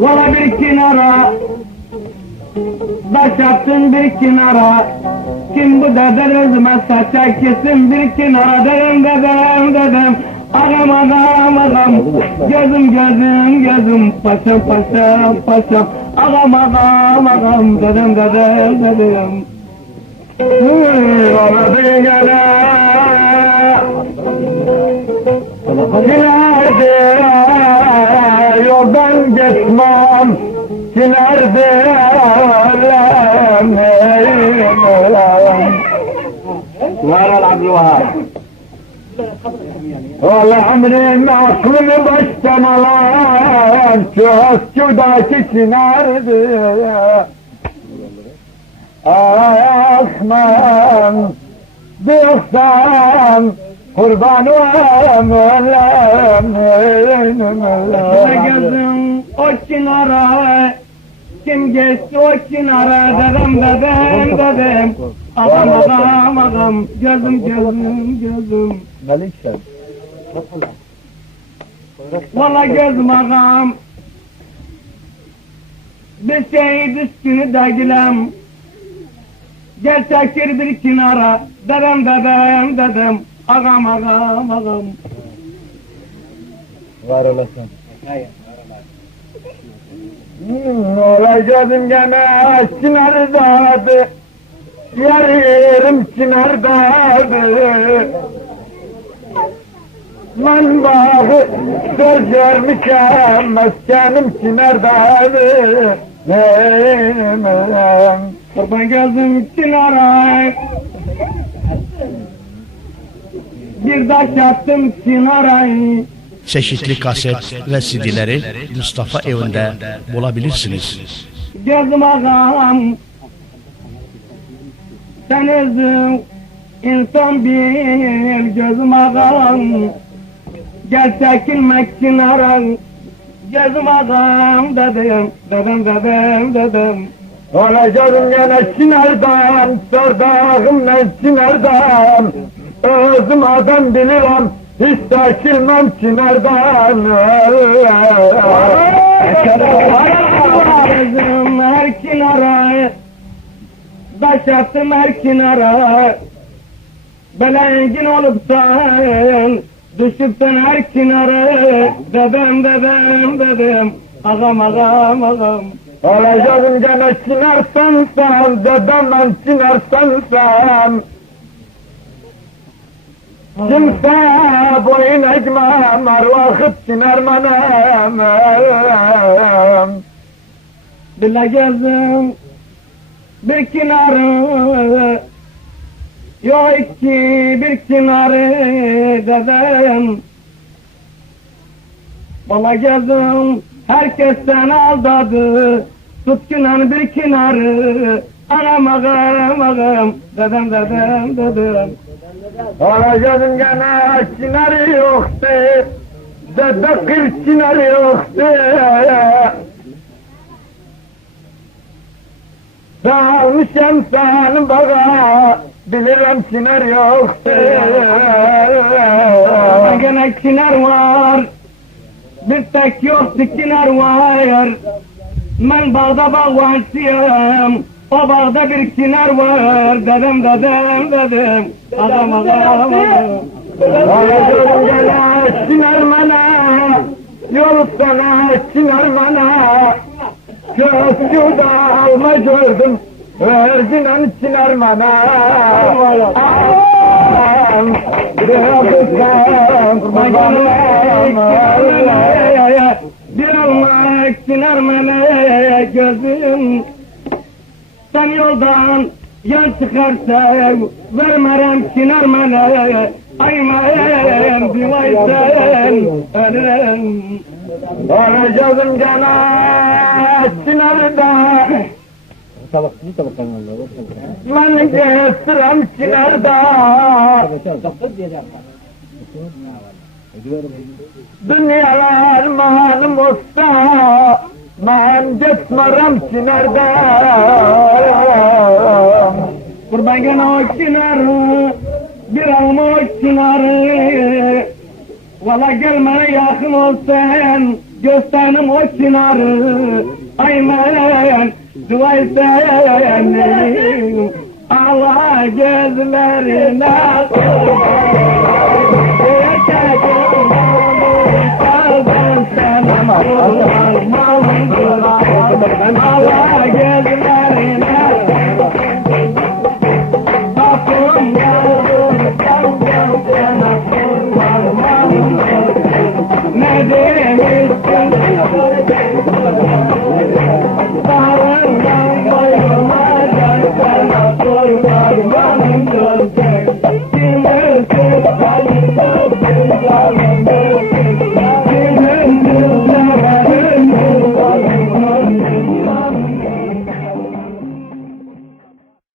Valla bir kenara, baş attın bir kenara, kim bu dede rızma saça kesin bir kenara, dedem. Ağam ağam ağam, gözüm paşam ağam ağam ağam, dedem. Ağladı gene, silerdi, yoldan geçmem, silerdi, Var Abdülvahab. Valla emrin aklını baştan alan, Çöskü'deki sinerdi. Asman, diyorsan, kurbanım ölüm. Gözüm o kenara, kim geçti o kenara, dedem. Ağam, gözüm. Melikşen. Valla gözüm ağam, bir şey düşkünü degilem, gel çekir bir kenara, dedem. Ağam. Var olasın. Olacaktım gene Çınar'dadı, yarım Çınar'dadı. Ben bağı söz vermişim, meskenim Çınar'dadı. Kurban gözüm Çınar'a, bir taş attım Çınar'a. Çeşitli kaset ve CD'leri Mustafa evinde bulabilirsiniz. Gözüm ağam, sen özüm insan bir gözüm ağam, gel çekilmek kenara, gözüm ağam dedem. Olacağım gene Çınar'dan, sordağım ben Çınar'dan, özüm adam bilirim, hiç çekilmem Çınar'dan. Özüm her kenara, taş attım her kenara, belengin olup sen, düşüpten her kenara, dedem. Ağam. Olacağım gene Çınar'san sen, dedem ben Çınar'san sen. Kimse boyun eğmem, her vakit Çınar'manım. Bile gözüm bir kenarı, yok ki bir kenarı dedem. Bana gözüm herkes seni aldadı, tutkunan bir kenarı. Ağam, dedem. Olacağım gene Çınar'ı yoktu, dede kır Çınar'ı yoktu. Dağılmışım sen bana, bilirim Çınar yoktu. Gene Çınar var, bir tek yoktu Çınar var. Ben bağda bağvansıyım, o bağda bir Çınar var. Dedem. Adam. Olacağım gene Çınar bana, yol sana Çınar bana. Köşküde alma gördüm, verdiğin Çınar bana. Bir almak Çınar bana gözüm. Sen yoldan yan çıkarsa vermerem Çınar bana. Aymayem dilaysen ölürüm. Olacağım gene Çınar'da, ben gösterem Çınar'da. Dünyalar malum olsa, ben geçmerim Çınar'da. Kurban gene o Çınar'ı, bir alma o Çınar'ı. Valla gelmene yakın olsan, gösterdim o çınarı. Aynen, dua etsen, Allah gözlerine